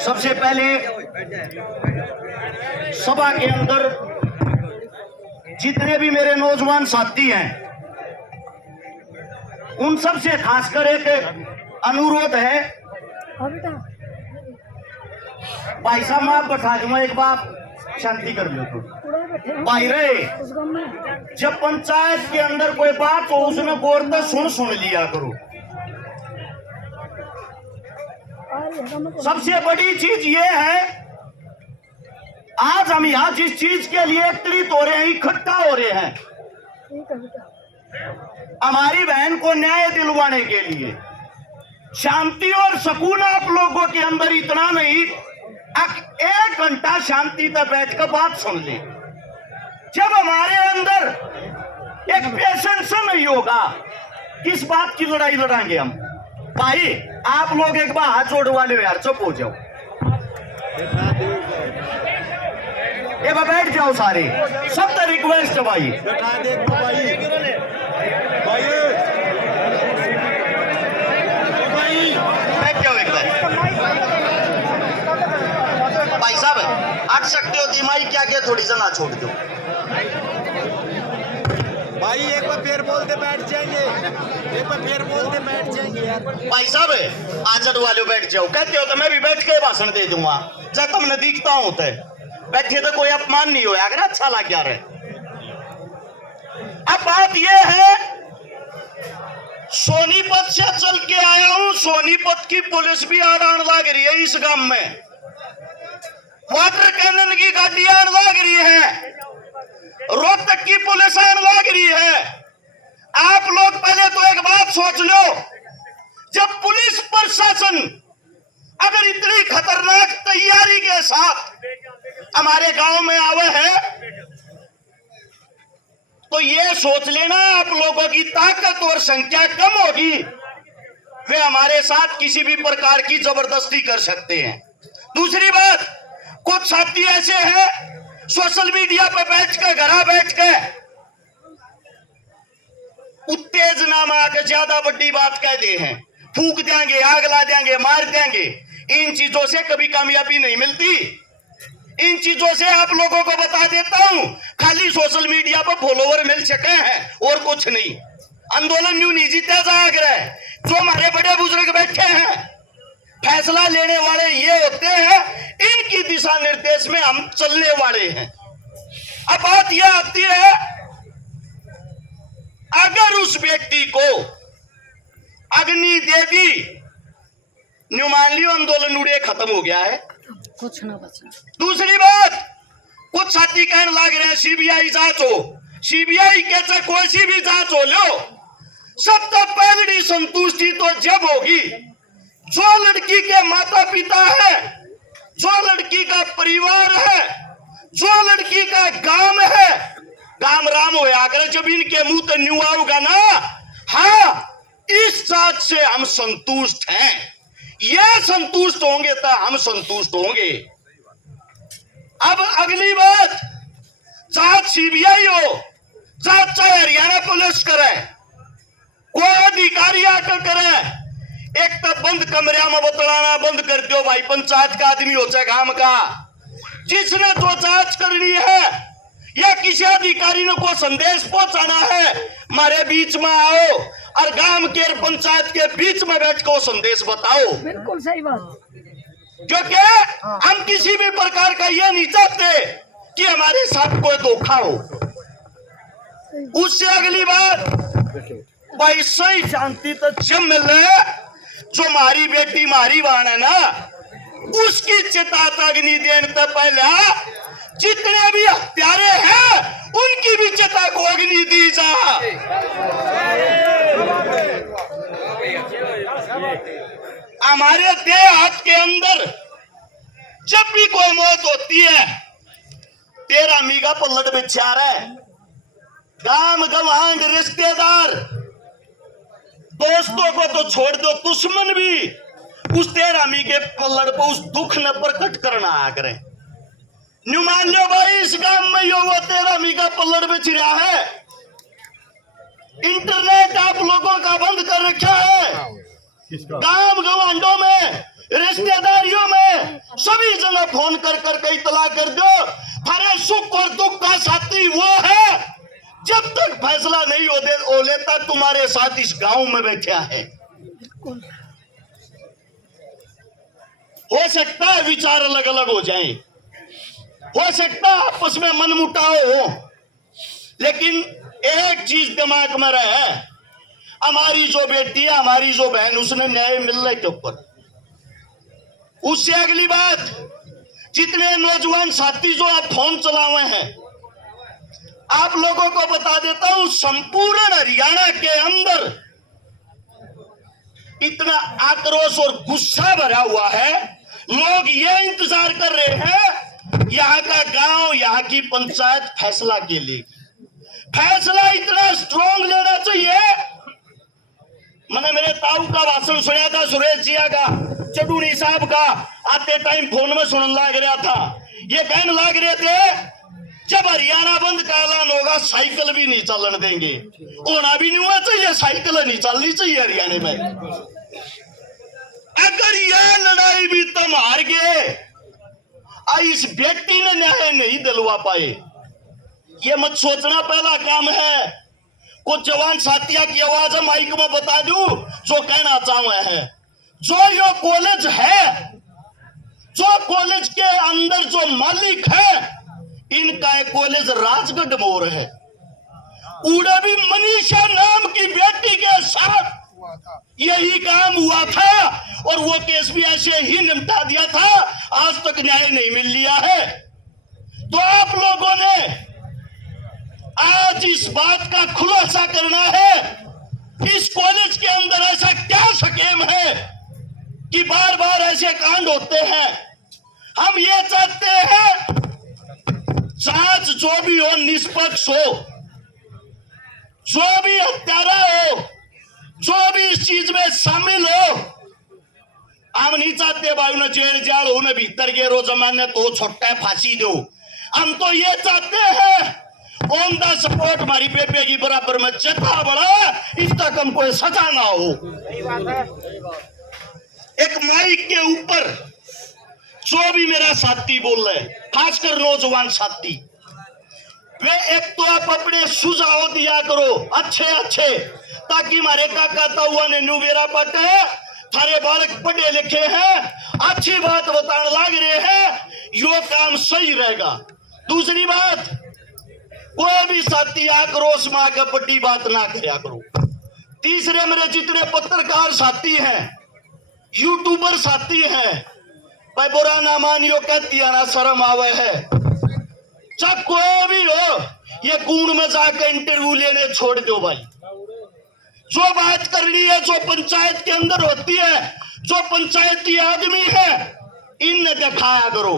सबसे पहले सभा के अंदर जितने भी मेरे नौजवान साथी हैं उन सब से खासकर एक अनुरोध है। भाई साहब मैं बैठा दूंगा, एक बार शांति कर लो तो भाई रे। जब पंचायत के अंदर कोई बात हो उसमें गौर से सुन लिया करो। सबसे बड़ी चीज ये है, आज हम यहाँ जिस चीज के लिए एकत्रित हो रहे हैं, इकट्ठा हो रहे हैं, हमारी बहन को न्याय दिलवाने के लिए। शांति और सुकून आप लोगों के अंदर इतना नहीं, एक घंटा शांति तक बैठ कर बात सुन ले। जब हमारे अंदर एक पेशेंस नहीं होगा, किस बात की लड़ाई लड़ाएंगे हम? भाई आप लोग एक बार हाथ जोड़वा लो यार, चुप हो जाओ, ये बैठ जाओ सारे, सबका रिक्वेस्ट है भाई। बैठ जाओ एक बार। भाई साहब हट सकते हो, दिमागी क्या क्या थोड़ी सा ना छोड़ दो भाई। एक बार फिर बोलते बैठ जाएंगे, एक बार फिर बोलते बैठ जाएंगे यार। भाई साहब आजद वाले बैठ जाओ, कहते हो तो मैं भी बैठ के भाषण दे दूंगा। जब तुमने दिखता हूं तो बैठे तो कोई अपमान नहीं होया, अगर अच्छा लग गया रहे। अब बात यह है, सोनीपत से चल के आया हूं, सोनीपत की पुलिस भी आड़ान लग रही है इस गांव में, वाटर कैनन की गाड़ी आड़ लग रही है, रोहतक की पुलिस आड़ लग रही है। आप लोग पहले तो एक बात सोच लो, जब पुलिस प्रशासन अगर इतनी खतरनाक तैयारी के साथ हमारे गांव में आवे है, तो ये सोच लेना आप लोगों की ताकत और संख्या कम होगी, वे हमारे साथ किसी भी प्रकार की जबरदस्ती कर सकते हैं। दूसरी बात, कुछ साथी ऐसे हैं सोशल मीडिया पर बैठ के घरा बैठ के उत्तेजना में आकर ज्यादा बड़ी बात कह दे हैं, फूक देंगे, आग ला देंगे, मार देंगे। इन चीजों से कभी कामयाबी नहीं मिलती। इन चीजों से आप लोगों को बता देता हूं, खाली सोशल मीडिया पर फॉलोवर मिल सके हैं और कुछ नहीं। आंदोलन न्यू नहीं जीता जाग रहा है। जो हमारे बड़े बुजुर्ग बैठे हैं, फैसला लेने वाले ये होते हैं, इनकी दिशा निर्देश में हम चलने वाले हैं। अब बात यह आती है, अगर उस व्यक्ति को अग्नि दे दी, न्यू मान लियो आंदोलन उड़े खत्म हो गया है, कुछ ना बचा। दूसरी बात, कुछ साथी कहने लग रहे हैं सीबीआई जांच हो, सीबीआई के चाहे कोई सी भी जांच हो लो, सबसे पहली संतुष्टि तो जब होगी जो लड़की के माता पिता है, जो लड़की का परिवार है, जो लड़की का गांव है, गांव राम होया करे जब इनके मुंह तो न्यू आऊगा ना, हाँ इस जांच से हम संतुष्ट हैं, ये संतुष्ट होंगे तो हम संतुष्ट होंगे। अब अगली बात, जांच सीबीआई हो, जांच चाहे हरियाणा पुलिस करे, कोई अधिकारी आकर करे, एक तो बंद कमरे में बतलाना बंद कर दो भाई, पंचायत का आदमी हो चाहे गांव का, जिसने तो जांच करनी है या किसी अधिकारी ने को संदेश पहुंचाना है, हमारे बीच में आओ और गांव के पंचायत के बीच में बैठ कर संदेश बताओ। बिल्कुल सही बात, क्योंकि हम किसी भी प्रकार का ये नहीं चाहते कि हमारे साथ कोई धोखा हो। उससे अगली बात, भाई सही शांति तो जब मिल रहा है, जो हमारी बेटी मारी बहन है ना, उसकी चिता अग्नि देने से पहले जितने भी हत्यारे हैं उनकी भी चिता को अग्नि दी जा। हमारे देहात के अंदर जब भी कोई मौत होती है, तेरा मीगा पल्लट बिछा रहा है, गांव गवांग रिश्तेदार दोस्तों को तो छोड़ दो, दुश्मन भी उस तेरा मीगे पल्लड़ पर उस दुख न प्रकट करना आ करे। न्यू मान लो भाई इस गांव में यो वो तेरा मीगा पल्लड़ में चिरा है, इंटरनेट आप लोगों का बंद कर रखा है, गांव गवांडों में, रिश्तेदारियों में सभी जगह फोन कर कर के इतला कर दो, थारे सुख और दुख का साथी वो है, जब तक फैसला नहीं हो लेता तुम्हारे साथ इस गांव में बैठा है। हो सकता है विचार अलग अलग हो जाएं, हो सकता है आपस में मनमुटाव हो, लेकिन एक चीज दिमाग में रहे, हमारी जो बेटी है, हमारी जो बहन, उसने न्याय मिल रहा है ऊपर। उससे अगली बात, जितने नौजवान साथी जो आप फोन चलाए हैं, आप लोगों को बता देता हूं, संपूर्ण हरियाणा के अंदर इतना आक्रोश और गुस्सा भरा हुआ है। लोग ये इंतजार कर रहे हैं यहाँ का गांव, यहाँ की पंचायत फैसला के लिए। फैसला इतना स्ट्रॉन्ग लेना चाहिए। मैंने मेरे ताऊ का भाषण सुना था, सुरेश जिया का, चडूनी साहब का, आते टाइम फोन में सुनने लग रहा था। ये कहने लग रहे थे जब हरियाणा बंद का ऐलान होगा साइकिल भी नहीं चलने देंगे। होना भी नहीं हुआ चाहिए, साइकिल नहीं चलनी चाहिए हरियाणा में। अगर यह लड़ाई भी तुम हार गए, इस व्यक्ति ने न्याय नहीं दिलवा पाए, ये मत सोचना पहला काम है। कुछ जवान साथिया की आवाज हम माइक में बता दूं जो कहना चाहते हैं। जो यो कॉलेज है, जो कॉलेज के अंदर जो मालिक है, इनका एक कॉलेज राजगढ़ मोर है। उड़े भी मनीषा नाम की बेटी के साथ यही काम हुआ था और वो केस भी ऐसे ही निपटा दिया था। आज तक न्याय नहीं मिल लिया है। तो आप लोगों ने आज इस बात का खुलासा करना है, इस कॉलेज के अंदर ऐसा क्या स्कीम है कि बार बार ऐसे कांड होते हैं। हम ये चाहते हैं जांच जो भी हो निष्पक्ष हो, जो भी हत्यारा हो, जो भी इस चीज में शामिल हो। हम नहीं चाहते भाई उन्हें जेल जाल हो, उन्हें भीतर के रोज जमाने तो छोटा फांसी दो। हम तो ये चाहते हैं ऑन द सपोर्ट हमारी बेबे की बराबर में जितना बड़ा इस तक हम कोई सजा ना हो। एक माइक के ऊपर जो भी मेरा साथी बोल रहे, खासकर नौजवान साथी, वे एक तो आप अपने सुझाव दिया करो अच्छे अच्छे, ताकि हमारे काका ताऊआ ने न्यूबेरा पटे, थारे बालक पढ़े लिखे हैं, अच्छी बात बताने लग रहे हैं, यो काम सही रहेगा। दूसरी बात, कोई भी साथी आक्रोश में आकर पट्टी बात ना किया करो। तीसरे, मेरे जितने पत्रकार साथी हैं, यूट्यूबर साथी हैं, भाई बुरा ना मानियो, कहती ना शर्म आवे है। जब कोई भी हो, ये कूड़ में जाकर इंटरव्यू लेने छोड़ दो भाई। जो बात करनी है, जो पंचायत के अंदर होती है, जो पंचायती आदमी है, इनने दिखाया करो।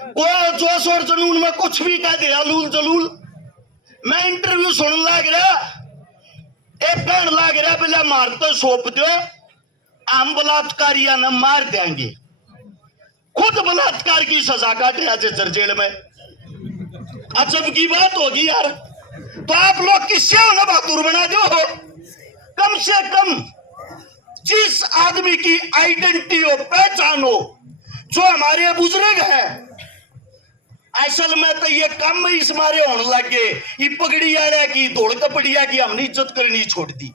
कोई जोश और जुनून में कुछ भी कह दे, अलूल जलूल। मैं इंटरव्यू सुन लग रहा, एक कहने लग रहा पहले मारते सौंप दो, हम बलात्कारिया न मार देंगे। खुद बलात्कार की सजा काटे आज जेल में। अजब की बात होगी यार। तो आप लोग किससे उन्हें बहादुर बना दो? कम से कम जिस आदमी की आइडेंटिटी हो, पहचान हो, जो हमारे बुजुर्ग हैं, असल में तो ये कम इस मारे होने लगे, ये पगड़िया की दौड़ कपड़िया की हमने इज्जत करनी छोड़ दी।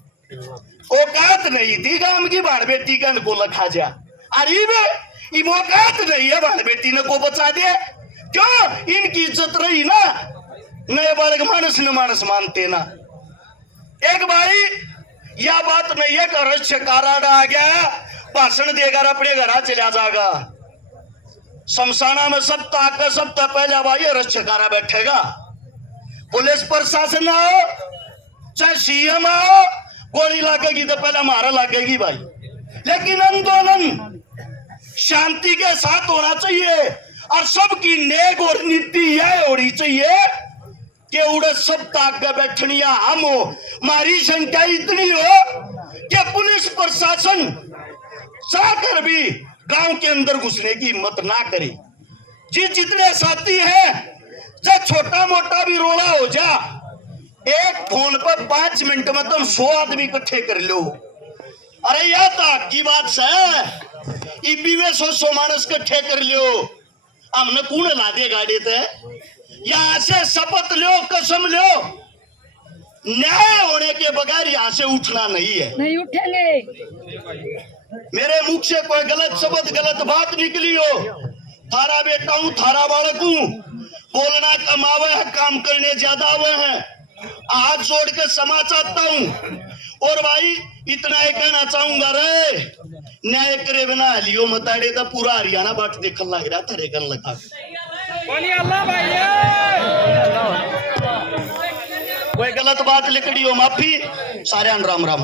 औकात नहीं थी गांव की बाढ़ बेटी का को लखा जा, अरे वे औकात नहीं है बाढ़ बेटी ने को बचा दे। क्यों? इनकी इज्जत रही ना, नए बालक मानस न मानस मानते ना। एक भाई यह बात नहीं है कि रक्षकारा आ गया भाषण देगा अपने घर चला जाएगा। शमशाना में सप्ताह पहले भाई रक्षकारा बैठेगा। पुलिस प्रशासन आओ चाहे सीएम आओ, गोली लगेगी तो पहले मारा लगेगी भाई। लेकिन आंदोलन शांति के साथ होना चाहिए और सबकी नेक और नीति यह होनी चाहिए कि उड़े सब ताक के बैठनिया हम हो, हमारी संख्या इतनी हो कि पुलिस प्रशासन चाहकर भी गांव के अंदर घुसने की हिम्मत ना करे। जितने साथी हैं, जब छोटा मोटा भी रोड़ा हो जा, एक फोन पर 5 मिनट में तुम 100 आदमी इकट्ठे कर लो। अरे या तक की बात से इबीवे सो मानस कट्ठे कर लियो हमने कौन ला दे गाड़ी थे यहाँ से शपथ लो कसम लो न्याय होने के बगैर यहाँ से उठना नहीं है। नहीं उठेंगे। मेरे मुख से कोई गलत शब्द गलत बात निकली हो, थारा बेटा हूँ थारा बालक हूँ, बोलना कमावे है काम करने ज्यादा हुए हैं। हाथ जोड़ के क्षमा चाहता हूँ और भाई इतना ही कहना चाहूंगा रे न्याय करे बिना लियो मताड़े तो पूरा हरियाणा बाट देखने लग रहा तेरे गन लगा कोई गलत बात लिखड़ी हो माफी सारे राम राम।